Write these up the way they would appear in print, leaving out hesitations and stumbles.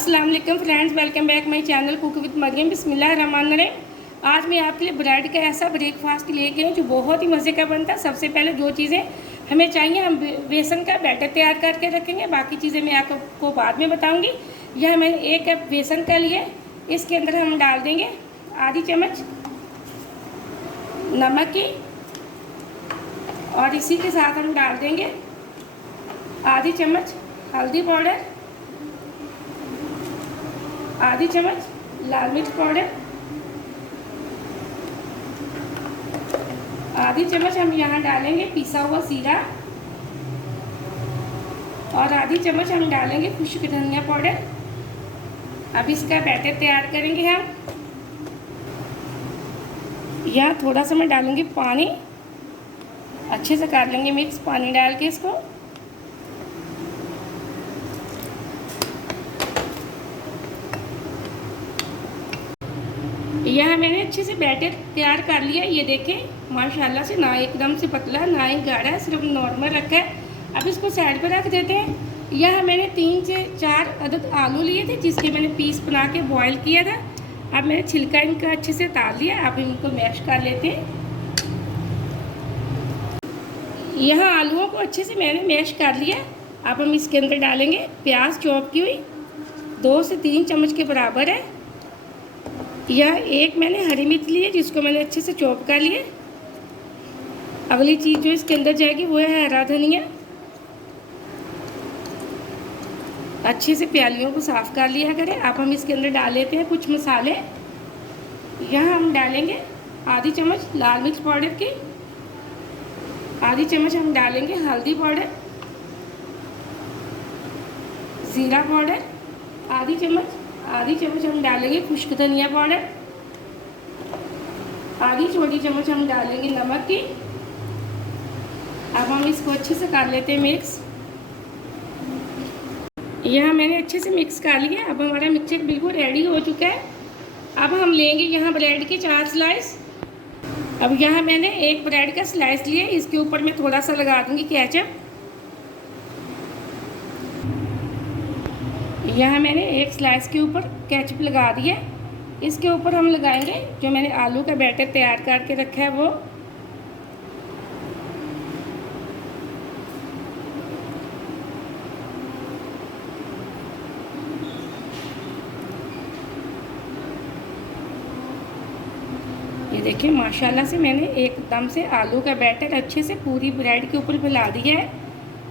अस्सलाम वालेकुम friends, welcome back my channel cook with Mariam. बिस्मिल्लाहिर्रहमानिर्रहीम। आज मैं आपके लिए ब्रेड का ऐसा ब्रेकफास्ट लेके आई जो बहुत ही मज़े का बनता है। सबसे पहले जो चीज़ें हमें चाहिए, हम बेसन का बैटर तैयार करके रखेंगे। बाकी चीज़ें मैं आपको बाद में बताऊंगी। यह मैंने 1 कप बेसन का लिए। इसके अंदर हम डाल देंगे आधी चम्मच नमक की, और इसी के साथ हम डाल देंगे आधी चम्मच हल्दी पाउडर, आधी चम्मच लाल मिर्च पाउडर, आधी चम्मच हम यहाँ डालेंगे पिसा हुआ जीरा, और आधी चम्मच हम डालेंगे खुश्क धनिया पाउडर। अब इसका बैटर तैयार करेंगे हम। यहाँ थोड़ा सा मैं डालूंगी पानी, अच्छे से कर लेंगे मिक्स पानी डाल के इसको। यह मैंने अच्छे से बैटर तैयार कर लिया। ये देखें माशाल्लाह से, ना एकदम से पतला ना ही गाढ़ा, सिर्फ नॉर्मल रखा है। अब इसको साइड पर रख देते हैं। यह मैंने 3 से 4 अदद आलू लिए थे, जिसके मैंने पीस बना के बॉईल किया था। अब मैंने छिलका इनका अच्छे से उतार लिया। अब इनको मैश कर लेते हैं। यह आलूओं को अच्छे से मैंने मैश कर लिया। अब हम इसके अंदर डालेंगे प्याज चॉप की हुई, 2 से 3 चम्मच के बराबर है। यह एक मैंने हरी मिर्च ली है, जिसको मैंने अच्छे से चॉप कर लिया। अगली चीज़ जो इसके अंदर जाएगी वो है हरा धनिया। अच्छे से प्यालियों को साफ़ कर लिया करें। अब हम इसके अंदर डाल लेते हैं कुछ मसाले। यहाँ हम डालेंगे आधी चम्मच लाल मिर्च पाउडर की, आधी चम्मच हम डालेंगे हल्दी पाउडर, ज़ीरा पाउडर आधी चम्मच हम डालेंगे खुश्क धनिया पाउडर, आधी छोटी चम्मच हम डालेंगे नमक की। अब हम इसको अच्छे से कर लेते हैं मिक्स। यहाँ मैंने अच्छे से मिक्स कर लिया। अब हमारा मिक्सचर बिल्कुल रेडी हो चुका है। अब हम लेंगे यहाँ ब्रेड के 4 स्लाइस। अब यहाँ मैंने एक ब्रेड का स्लाइस लिया, इसके ऊपर मैं थोड़ा सा लगा दूँगी केचप। यहाँ मैंने एक स्लाइस के ऊपर केचप लगा दिया। इसके ऊपर हम लगाएंगे जो मैंने आलू का बैटर तैयार करके रखा है वो। ये देखिए माशाल्लाह से मैंने एकदम से आलू का बैटर अच्छे से पूरी ब्रेड के ऊपर फैला दिया है।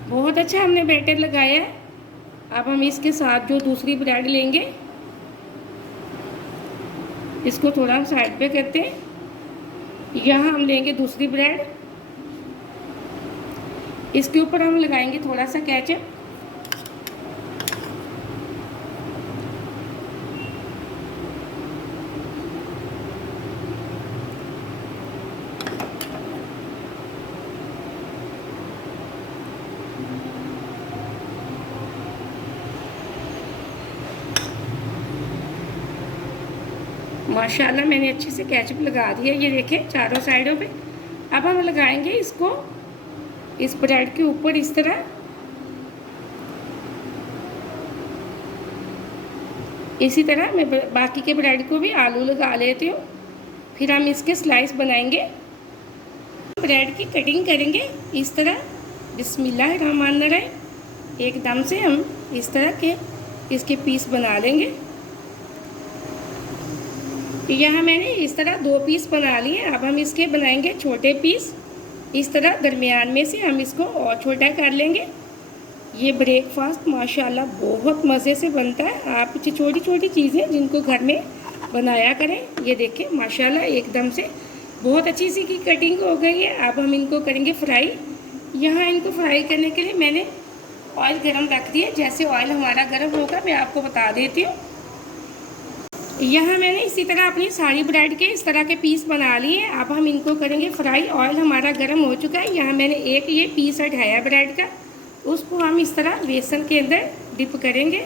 बहुत अच्छा हमने बैटर लगाया है। अब हम इसके साथ जो दूसरी ब्रेड लेंगे, इसको थोड़ा हम साइड पे करते हैं। यहाँ हम लेंगे दूसरी ब्रेड, इसके ऊपर हम लगाएंगे थोड़ा सा केचप। माशाल्लाह मैंने अच्छे से केचप लगा दिया। ये देखें चारों साइडों पे। अब हम लगाएंगे इसको इस ब्रेड के ऊपर इस तरह। इसी तरह मैं बाकी के ब्रेड को भी आलू लगा लेती हूँ। फिर हम इसके स्लाइस बनाएंगे, ब्रेड की कटिंग करेंगे इस तरह। बिस्मिल्लाहिर्रहमानिर्रहीम। एकदम से हम इस तरह के इसके पीस बना लेंगे। यहाँ मैंने इस तरह 2 पीस बना लिए। अब हम इसके बनाएंगे छोटे पीस। इस तरह दरमियान में से हम इसको और छोटा कर लेंगे। ये ब्रेकफास्ट माशाल्लाह बहुत मज़े से बनता है। आप छोटी छोटी चीज़ें जिनको घर में बनाया करें। ये देखें माशाल्लाह एकदम से बहुत अच्छी सी की कटिंग हो गई है। अब हम इनको करेंगे फ्राई। यहाँ इनको फ्राई करने के लिए मैंने ऑयल गरम रख दिया। जैसे ऑयल हमारा गरम होगा मैं आपको बता देती हूँ। यहाँ मैंने इसी तरह अपनी सारी ब्रेड के इस तरह के पीस बना लिए। अब हम इनको करेंगे फ्राई। ऑयल हमारा गर्म हो चुका है। यहाँ मैंने एक ये पीस हटाया ब्रेड का, उसको हम इस तरह बेसन के अंदर डिप करेंगे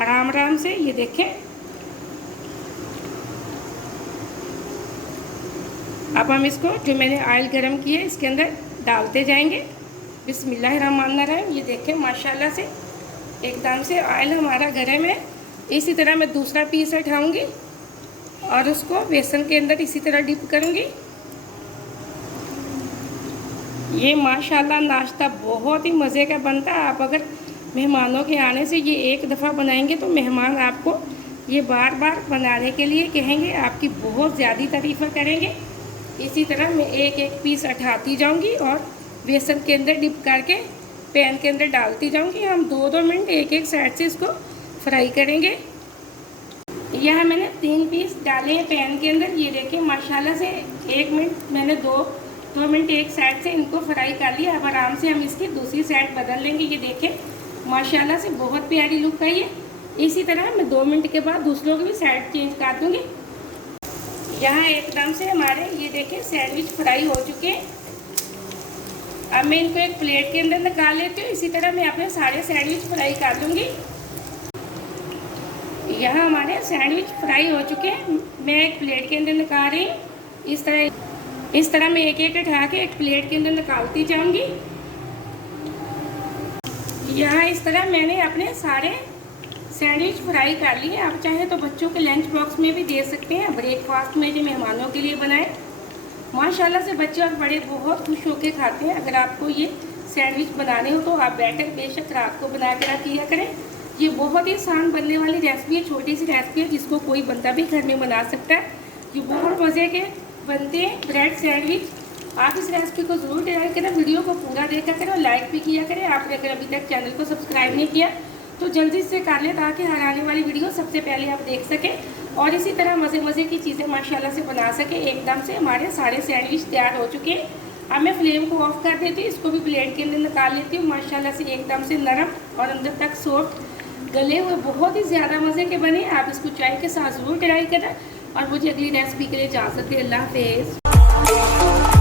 आराम आराम से। ये देखें। अब हम इसको जो मैंने ऑयल गरम किया इसके अंदर डालते जाएंगे। बिस्मिल्लाहिर्रहमानिर्रहीम। ये देखें माशाल्लाह से एकदम से ऑयल हमारा गर्म है। इसी तरह मैं दूसरा पीस उठाऊंगी और उसको बेसन के अंदर इसी तरह डिप करूंगी। ये माशाल्लाह नाश्ता बहुत ही मज़े का बनता है। आप अगर मेहमानों के आने से ये एक दफ़ा बनाएंगे तो मेहमान आपको ये बार बार बनाने के लिए कहेंगे, आपकी बहुत ज़्यादा तारीफ़ करेंगे। इसी तरह मैं एक एक पीस उठाती जाऊंगी और बेसन के अंदर डिप करके पैन के अंदर डालती जाऊंगी। हम 2-2 मिनट एक एक साइड से इसको फ्राई करेंगे। यह मैंने 3 पीस डाले हैं पैन के अंदर। ये देखिए माशाल्लाह से 1 मिनट मैंने 2 मिनट एक साइड से इनको फ्राई कर लिया। अब आराम से हम इसकी दूसरी साइड बदल लेंगे। ये देखें माशाल्लाह से बहुत प्यारी लुक आई है। इसी तरह मैं 2 मिनट के बाद दूसरों की भी साइड चेंज कर दूँगी। यहाँ एकदम से हमारे ये देखें सैंडविच फ्राई हो चुके हैं। अब मैं इनको एक प्लेट के अंदर निकाल लेती हूँ। इसी तरह मैं अपने सारे सैंडविच फ्राई कर दूँगी। यहाँ हमारे सैंडविच फ्राई हो चुके हैं। मैं एक प्लेट के अंदर निकाल रही हूँ। इस तरह मैं एक एक उठा के एक प्लेट के अंदर निकालती जाऊँगी। यहाँ इस तरह मैंने अपने सारे सैंडविच फ्राई कर लिए। आप चाहे तो बच्चों के लंच बॉक्स में भी दे सकते हैं, ब्रेकफास्ट में जो मेहमानों के लिए बनाए। माशाल्लाह से बच्चे और बड़े बहुत खुश होकर खाते हैं। अगर आपको ये सैंडविच बनाने हो तो आप बैटर बेशक रात को बना के रख लिया करें। ये बहुत ही आसान बनने वाली रेसिपी है, छोटी सी रेसिपी है जिसको कोई बंदा भी घर में बना सकता है। ये बहुत मज़े के बनते हैं ब्रेड सैंडविच। आप इस रेसिपी को ज़रूर ट्राई करें। वीडियो को पूरा देखा करें और लाइक भी किया करें। आपने अगर अभी तक चैनल को सब्सक्राइब नहीं किया तो जल्दी से कर लें ताकि हर आने वाली वीडियो सबसे पहले आप देख सकें और इसी तरह मज़े की चीज़ें माशाल्लाह से बना सकें। एकदम से हमारे सारे सैंडविच तैयार हो चुके हैं। अब मैं फ्लेम को ऑफ कर देती हूँ। इसको भी प्लेट के अंदर निकाल लेती हूँ। माशाल्लाह से एकदम से नरम और अंदर तक सॉफ्ट गले हुए बहुत ही ज़्यादा मज़े के बने। आप इसको चाय के साथ ज़रूर ट्राई करें और मुझे अगली रेसिपी के लिए इजाज़त दें। अल्लाह हाफ़िज़।